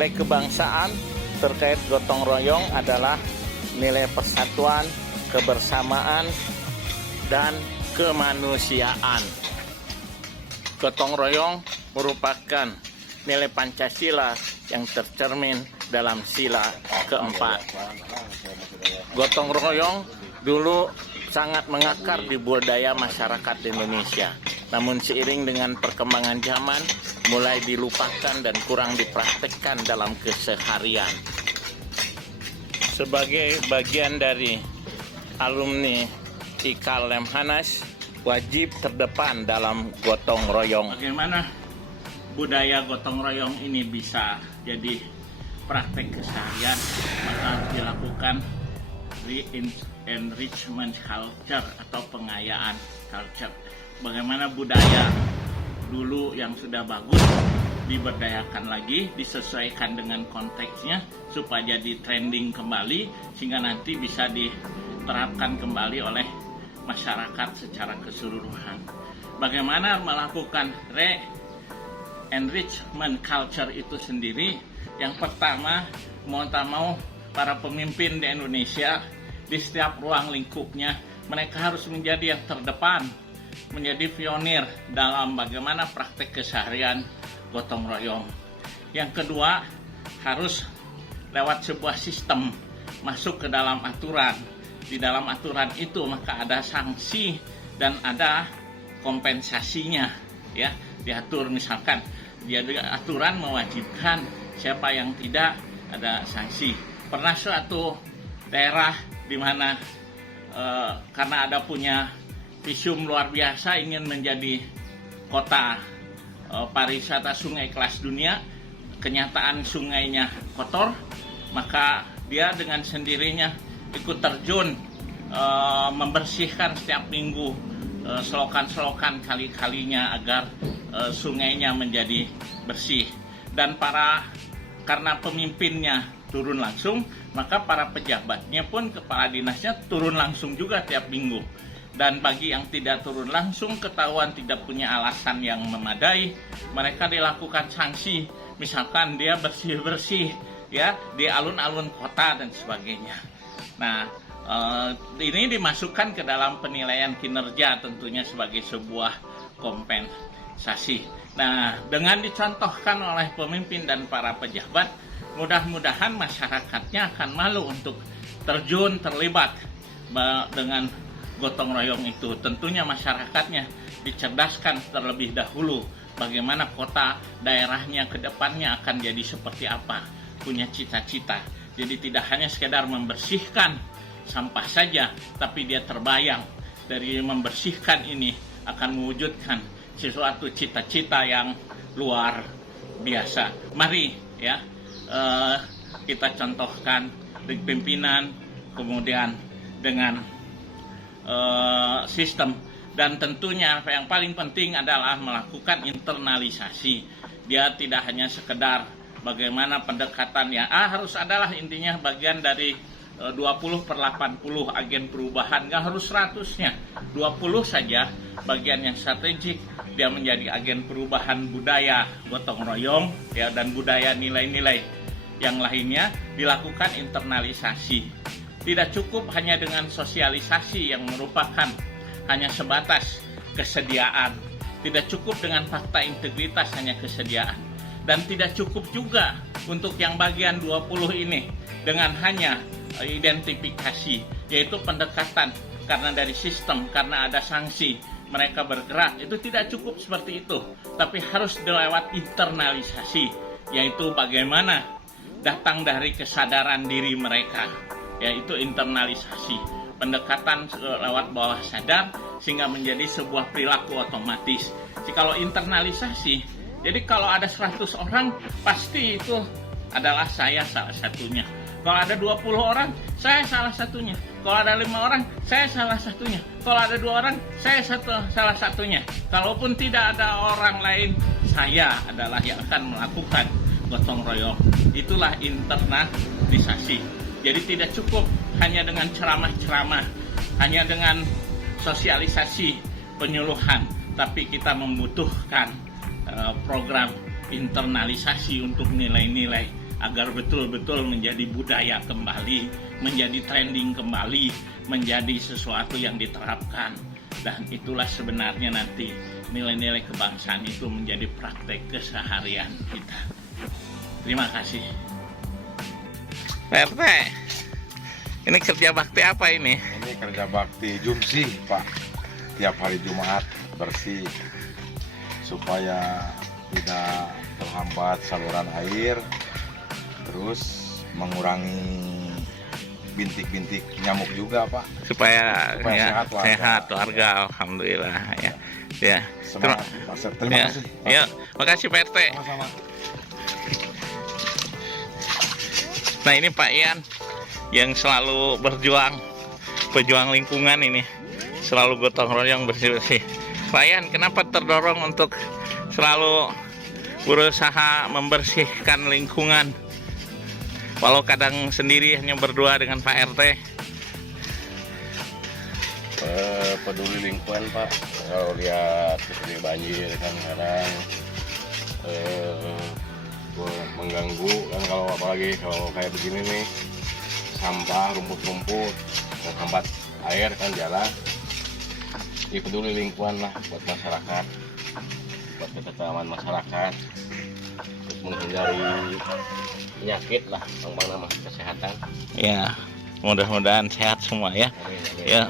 Nilai kebangsaan terkait gotong royong adalah nilai persatuan, kebersamaan, dan kemanusiaan. Gotong royong merupakan nilai Pancasila yang tercermin dalam sila keempat. Gotong royong dulu sangat mengakar di budaya masyarakat Indonesia. Namun seiring dengan perkembangan zaman, mulai dilupakan dan kurang dipraktekkan dalam keseharian. Sebagai bagian dari alumni IKAL Lemhanas, wajib terdepan dalam gotong royong. Bagaimana budaya gotong royong ini bisa jadi praktek keseharian? Maka harus dilakukan enrichment culture atau pengayaan culture. Bagaimana budaya dulu yang sudah bagus diberdayakan lagi, disesuaikan dengan konteksnya supaya jadi trending kembali, sehingga nanti bisa diterapkan kembali oleh masyarakat secara keseluruhan. Bagaimana melakukan enrichment culture itu sendiri? Yang pertama, mau tak mau para pemimpin di Indonesia di setiap ruang lingkupnya, mereka harus menjadi yang terdepan, menjadi pionir dalam bagaimana praktek keseharian gotong royong. Yang kedua, harus lewat sebuah sistem masuk ke dalam aturan. Di dalam aturan itu maka ada sanksi dan ada kompensasinya, ya. Diatur misalkan dia aturan mewajibkan, siapa yang tidak ada sanksi. Pernah suatu daerah di mana karena ada punya visum luar biasa ingin menjadi kota pariwisata sungai kelas dunia, kenyataan sungainya kotor, maka dia dengan sendirinya ikut terjun membersihkan setiap minggu selokan-selokan kali-kalinya agar sungainya menjadi bersih. Dan karena pemimpinnya turun langsung, maka para pejabatnya pun, kepala dinasnya turun langsung juga tiap minggu. Dan bagi yang tidak turun langsung, ketahuan tidak punya alasan yang memadai, mereka dilakukan sanksi. Misalkan dia bersih-bersih ya di alun-alun kota dan sebagainya. Nah, ini dimasukkan ke dalam penilaian kinerja tentunya sebagai sebuah kompensasi. Nah, dengan dicontohkan oleh pemimpin dan para pejabat, mudah-mudahan masyarakatnya akan malu untuk terlibat dengan gotong royong itu. Tentunya masyarakatnya dicerdaskan terlebih dahulu bagaimana kota daerahnya ke depannya akan jadi seperti apa, punya cita-cita. Jadi tidak hanya sekedar membersihkan sampah saja, tapi dia terbayang dari membersihkan ini akan mewujudkan sesuatu cita-cita yang luar biasa. Mari ya kita contohkan di pimpinan, kemudian dengan sistem, dan tentunya yang paling penting adalah melakukan internalisasi. Dia tidak hanya sekedar bagaimana pendekatan ya harus adalah intinya bagian dari 20/80 agen perubahan, nggak harus 100-nya, 20 saja bagian yang strategik, dia menjadi agen perubahan budaya gotong royong ya, dan budaya nilai-nilai yang lainnya dilakukan internalisasi. Tidak cukup hanya dengan sosialisasi yang merupakan hanya sebatas kesediaan, tidak cukup dengan fakta integritas hanya kesediaan, dan tidak cukup juga untuk yang bagian 20 ini dengan hanya identifikasi, yaitu pendekatan karena dari sistem, karena ada sanksi mereka bergerak. Itu tidak cukup seperti itu, tapi harus lewat internalisasi, yaitu bagaimana datang dari kesadaran diri mereka, yaitu internalisasi, pendekatan lewat bawah sadar sehingga menjadi sebuah perilaku otomatis. Jadi kalau internalisasi, jadi kalau ada 100 orang pasti itu adalah saya salah satunya. Kalau ada 20 orang, saya salah satunya. Kalau ada 5 orang, saya salah satunya. Kalau ada 2 orang, saya salah satunya. Kalaupun tidak ada orang lain, saya adalah yang akan melakukan gotong royong. Itulah internalisasi. Jadi tidak cukup hanya dengan ceramah-ceramah, hanya dengan sosialisasi penyuluhan, tapi kita membutuhkan program internalisasi untuk nilai-nilai agar betul-betul menjadi budaya kembali, menjadi trending kembali, menjadi sesuatu yang diterapkan. Dan itulah sebenarnya nanti nilai-nilai kebangsaan itu menjadi praktek keseharian kita. Terima kasih. Pak RT, ini kerja bakti apa ini? Ini kerja bakti Jumsih, Pak. Tiap hari Jumat bersih supaya tidak terhambat saluran air, terus mengurangi bintik-bintik nyamuk juga, Pak. Supaya ya, sehat warga. sehat warga, alhamdulillah ya. Ya. Semangat, Pak Sep. Terima Ya. kasih. Ya, makasih Pak RT. Sama-sama. Nah, ini Pak Ian yang selalu pejuang lingkungan ini, selalu gotong royong bersih-bersih. Pak Ian, kenapa terdorong untuk selalu berusaha membersihkan lingkungan, walau kadang sendiri hanya berdua dengan Pak RT? Peduli lingkungan, Pak. Kalau lihat seperti banjir kan kadang mengganggu kan, kalau apalagi kalau kayak begini nih, sampah, rumput-rumput menghambat air kan jalan. Jadi peduli lingkungan lah buat masyarakat, buat ketentraman masyarakat, terus menghindari penyakit lah, bang nama kesehatan. Ya, mudah-mudahan sehat semua ya. Amin, amin. Ya.